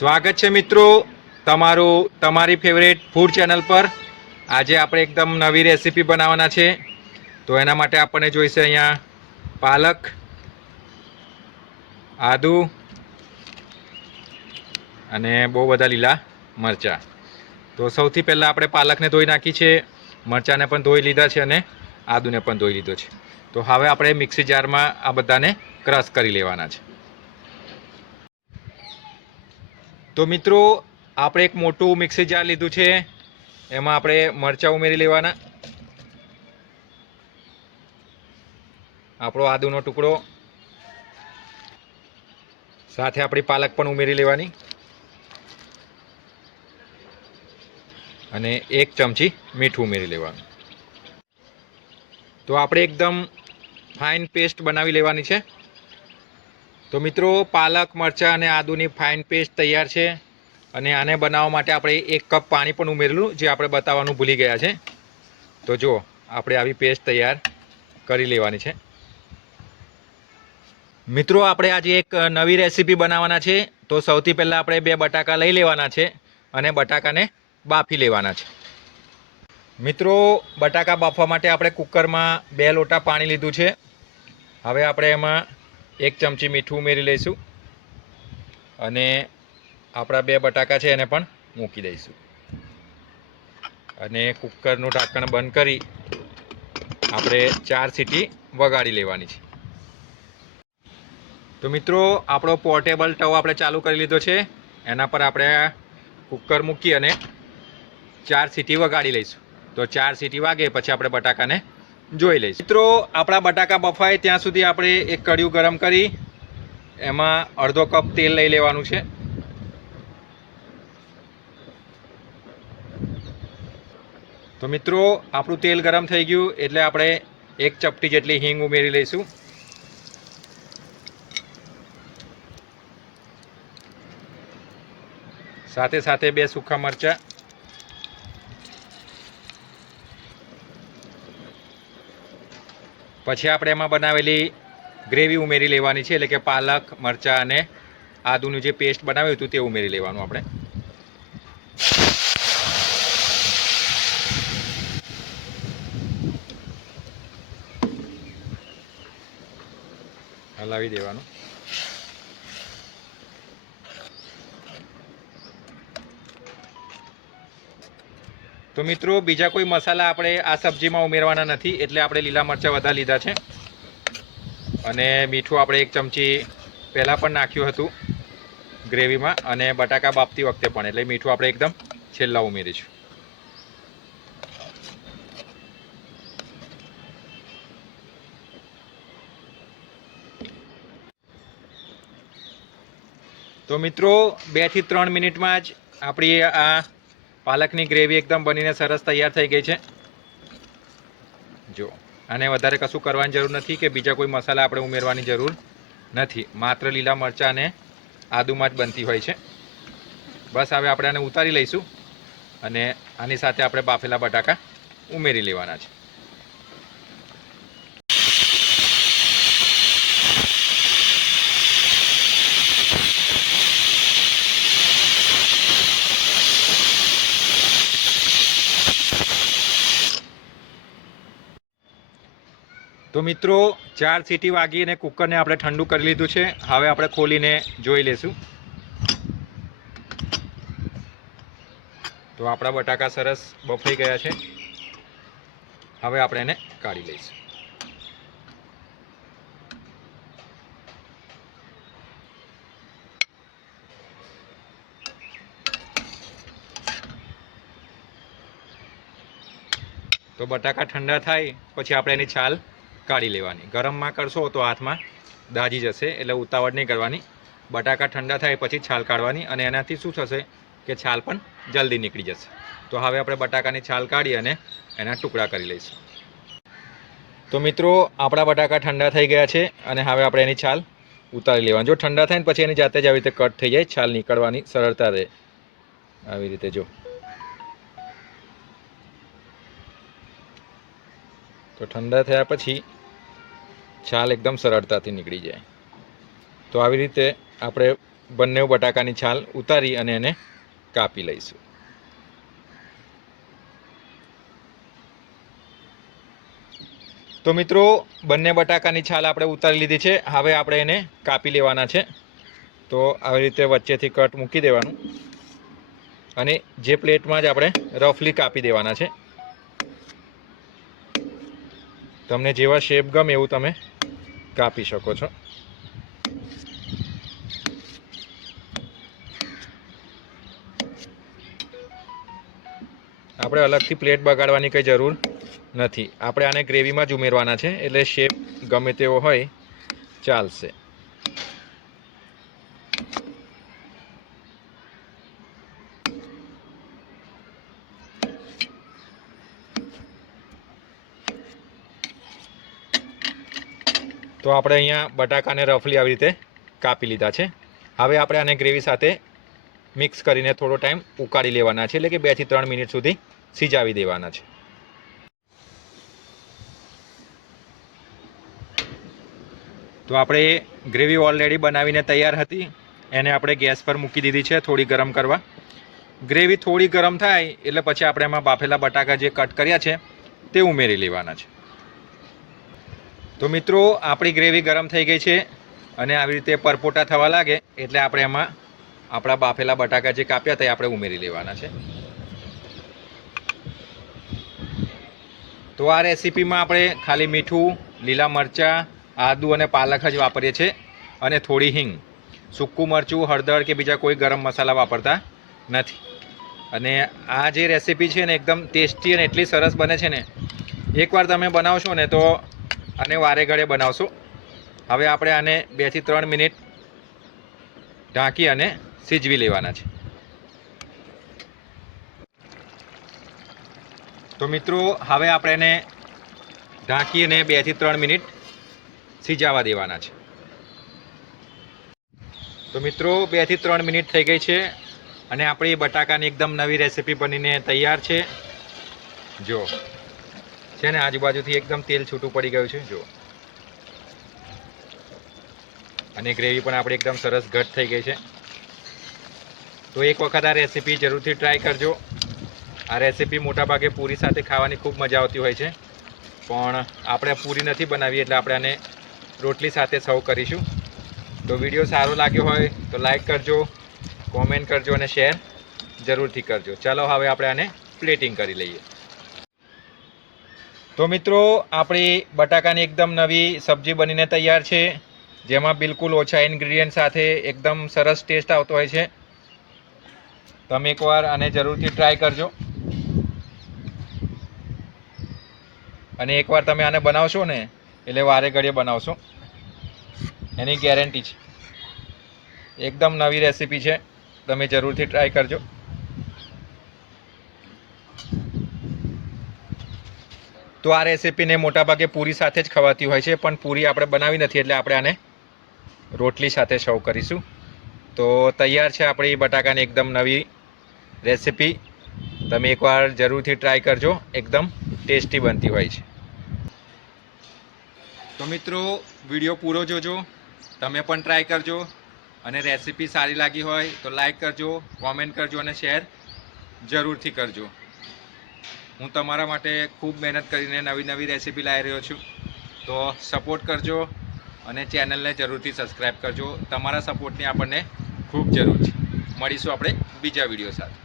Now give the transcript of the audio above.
સ્વાગત છે મિત્રો તમારું તમારી ફેવરેટ ફૂડ ચેનલ પર। આજે આપણે એકદમ નવી રેસીપી બનાવવાના છે। તો એના માટે આપણને જોઈશે અહીંયા પાલક, આદુ અને બહુ બધા લીલા મરચાં। તો સૌથી પહેલાં આપણે પાલકને ધોઈ નાખી છે, મરચાંને પણ ધોઈ લીધા છે અને આદુને પણ ધોઈ લીધો છે। તો હવે આપણે મિક્સી જારમાં આ બધાને ક્રશ કરી લેવાના છે। તો મિત્રો આપણે એક મોટું મિક્સી જાર લીધું છે, એમાં આપણે મરચાં ઉમેરી લેવાના, આપણો આદુનો ટુકડો, સાથે આપણી પાલક પણ ઉમેરી લેવાની અને 1 ચમચી મીઠું ઉમેરી લેવાનું। તો આપણે એકદમ ફાઇન પેસ્ટ બનાવી લેવાની છે। તો મિત્રો પાલક, મરચાં અને આદુની ફાઇન પેસ્ટ તૈયાર છે અને આને બનાવવા માટે આપણે 1 કપ પાણી પણ ઉમેરેલું, જે આપણે બતાવવાનું ભૂલી ગયા છે। તો જો આપણે આવી પેસ્ટ તૈયાર કરી લેવાની છે। મિત્રો આપણે આજે એક નવી રેસીપી બનાવવાના છે। તો સૌથી પહેલાં આપણે 2 બટાકા લઈ લેવાના છે અને બટાકાને બાફી લેવાના છે। મિત્રો બટાકા બાફવા માટે આપણે કુકરમાં 2 લોટા પાણી લીધું છે। હવે આપણે એમાં 1 ચમચી મીઠું ઉમેરી લઈશું અને આપણા 2 બટાકા છે એને પણ મૂકી દઈશું અને કુકરનું ઢાંકણ બંધ કરી આપણે 4 સીટી વગાડી લેવાની છે। તો મિત્રો આપણો પોર્ટેબલ તવો આપણે ચાલુ કરી લીધો છે, એના પર આપણે કુકર મૂકી અને 4 સીટી વગાડી લઈશું। તો 4 સીટી વાગે પછી આપણે બટાકાને જોઈ લઈશું। મિત્રો આપણા બટાકા બફાય ત્યાં સુધી આપણે એક કઢિયું ગરમ કરી એમાં અડધો કપ તેલ લઈ લેવાનું છે। તો મિત્રો આપણું તેલ ગરમ થઈ ગયું એટલે આપણે 1 ચપટી જેટલી હિંગ ઉમેરી લઈશું, સાથે સાથે 2 સૂકા મરચાં, પછી આપણે એમાં બનાવેલી ગ્રેવી ઉમેરી લેવાની છે, એટલે કે પાલક, મરચાં અને આદુનું જે પેસ્ટ બનાવ્યું હતું તે ઉમેરી લેવાનું આપણે। હલાવી દેવાનું। તો મિત્રો બીજા કોઈ મસાલા આપણે આ સબ્જીમાં ઉમેરવાના નથી, એટલે આપણે લીલા મરચાં વધારે લીધા છે અને મીઠું આપણે 1 ચમચી પહેલાં પણ નાખ્યું હતું ગ્રેવીમાં અને બટાકા બાફતી વખતે પણ, એટલે મીઠું આપણે એકદમ છેલ્લા ઉમેરીશું। તો મિત્રો 2 થી 3 મિનિટમાં જ આપણી આ પાલકની ગ્રેવી એકદમ બનીને સરસ તૈયાર થઈ ગઈ છે। જો આને વધારે કશું કરવાની જરૂર નથી કે બીજા કોઈ મસાલા આપણે ઉમેરવાની જરૂર નથી, માત્ર લીલા મરચાં અને આદુમાં જ બનતી હોય છે। બસ હવે આપણે આને ઉતારી લઈશું અને આની સાથે આપણે બાફેલા બટાકા ઉમેરી લેવાના છે। તો મિત્રો 4 સીટી વાગીને કુકરને આપણે ઠંડુ કરી લીધું છે। હવે આપણે ખોલીને જોઈ લઈશું। તો આપણા બટાકા સરસ બફાઈ ગયા છે, હવે આપણે એને કાઢી લઈશું। તો બટાકા ઠંડા થાય પછી આપણે એની છાલ કાઢી લેવાની। ગરમમાં કરશો તો હાથમાં દાજી જશે, એટલે ઉતાવળ નહીં કરવાની। બટાકા ઠંડા થાય પછી છાલ કાઢવાની અને એનાથી શું થશે કે છાલ પણ જલ્દી નીકળી જશે। તો હવે આપણે બટાકાની છાલ કાઢી અને એના ટુકડા કરી લઈશું। તો મિત્રો આપણા બટાકા ઠંડા થઈ ગયા છે અને હવે આપણે એની છાલ ઉતારી લેવાની। જો ઠંડા થાય ને પછી એની જાતે જ આવી રીતે કટ થઈ જાય, છાલ નીકળવાની સરળતા રહે, આવી રીતે જો। તો ઠંડા થયા પછી છાલ એકદમ સરળતાથી નીકળી જાય। તો આવી રીતે આપણે બંને બટાકાની છાલ ઉતારી અને એને કાપી લઈશું. તો મિત્રો બંને બટાકાની છાલ આપણે ઉતારી લીધી છે. હવે આપણે એને કાપી લેવાના છે. તો આવી રીતે વચ્ચેથી કટ મૂકી દેવાનું અને જે પ્લેટમાં જ આપણે રફલી કાપી દેવાના છે. તમને જેવા શેપ ગમે એવું તમે કાપી શકો છો. આપણે અલગથી પ્લેટ બગાડવાની કંઈ જરૂર નથી. આપણે આને ગ્રેવીમાં જ ઉમેરવાના છે, એટલે શેપ ગમે તેવો હોય ચાલશે. તો આપણે અહીંયા બટાકાને રફલી આવી રીતે કાપી લીધા છે. હવે આપણે આને ગ્રેવી સાથે મિક્સ કરીને થોડો ટાઈમ ઉકાળી લેવાના છે, એટલે કે 2 થી 3 મિનિટ સુધી સિજાવી દેવાના છે. તો આપણે ગ્રેવી ઓલરેડી બનાવીને તૈયાર હતી, એને આપણે ગેસ પર મૂકી દીધી છે થોડી ગરમ કરવા. ગ્રેવી થોડી ગરમ થાય એટલે પછી આપણે એમાં બાફેલા બટાકા જે કટ કર્યા છે તે ઉમેરી લેવાના છે. તો મિત્રો આપણી ગ્રેવી ગરમ થઈ ગઈ છે અને આવી રીતે પરપોટા થવા લાગે એટલે આપણે એમાં આપણા બાફેલા બટાકા જે કાપ્યા હતા એ આપણે ઉમેરી લેવાના છે. તો આ રેસીપીમાં આપણે ખાલી મીઠું, લીલા મરચાં, આદુ અને પાલક જ વાપરીએ છીએ અને થોડી હિંગ. સૂકું મરચું, હળદર કે બીજા કોઈ ગરમ મસાલા વાપરતા નથી. અને આ જે રેસીપી છે ને એકદમ ટેસ્ટી અને એટલી સરસ બને છે ને, એકવાર તમે બનાવશો ને તો અને વારે ઘડે બનાવશો. હવે આપણે આને 2 થી 3 મિનિટ ઢાંકી અને સિજવી લેવાના છે. તો મિત્રો હવે આપણે એને ઢાંકી અને 2 થી 3 મિનિટ સિજાવા દેવાના છે. તો મિત્રો 2 થી 3 મિનિટ થઈ ગઈ છે અને આપણી બટાકાની એકદમ નવી રેસીપી બનીને તૈયાર છે. જો છે ને આજુબાજુથી એકદમ તેલ છૂટું પડી ગયું છે જો. અને ગ્રેવી પણ આપણી એકદમ સરસ ઘટ થઈ ગઈ છે. તો એક વખત આ રેસીપી જરૂરથી ટ્રાય કરજો. આ રેસીપી મોટાભાગે પૂરી સાથે ખાવાની ખૂબ મજા આવતી હોય છે, પણ આપણે પૂરી નથી બનાવી એટલે આપણે આને રોટલી સાથે સર્વ કરીશું. તો વિડીયો સારો લાગ્યો હોય તો લાઈક કરજો, કોમેન્ટ કરજો અને શેર જરૂરથી કરજો. ચાલો હવે આપણે આને પ્લેટિંગ કરી લઈએ. તો મિત્રો આપણી બટાકાની એકદમ નવી સબ્જી બનીને તૈયાર છે, જેમાં બિલકુલ ઓછા ઇન્ગ્રીડિયન્ટ સાથે એકદમ સરસ ટેસ્ટ આવતો હોય છે. તમે એકવાર આને જરૂરથી ટ્રાય કરજો અને એકવાર તમે આને બનાવશો ને એટલે વારે ઘડીએ બનાવશો, એની ગેરંટી છે. એકદમ નવી રેસીપી છે, તમે જરૂરથી ટ્રાય કરજો. તો આ રેસીપીને મોટાભાગે પૂરી સાથે જ ખવાતી હોય છે, પણ પૂરી આપણે બનાવી નથી એટલે આપણે આને રોટલી સાથે સર્વ કરીશું. તો તૈયાર છે આપણી બટાકાની એકદમ નવી રેસીપી. તમે એકવાર જરૂરથી ટ્રાય કરજો, એકદમ ટેસ્ટી બનતી હોય છે. તો મિત્રો વિડીયો પૂરો જોજો, તમે પણ ટ્રાય કરજો અને રેસીપી સારી લાગી હોય તો લાઈક કરજો, કોમેન્ટ કરજો અને શેર જરૂરથી કરજો. હું તમારા માટે ખૂબ મહેનત કરીને નવી નવી રેસીપી લાવી રહ્યો છું, તો સપોર્ટ કરજો અને ચેનલને જરૂરથી સબસ્ક્રાઈબ કરજો. તમારા સપોર્ટની આપણને ખૂબ જરૂર છે. મળીશું આપણે બીજા વિડીયો સાથે.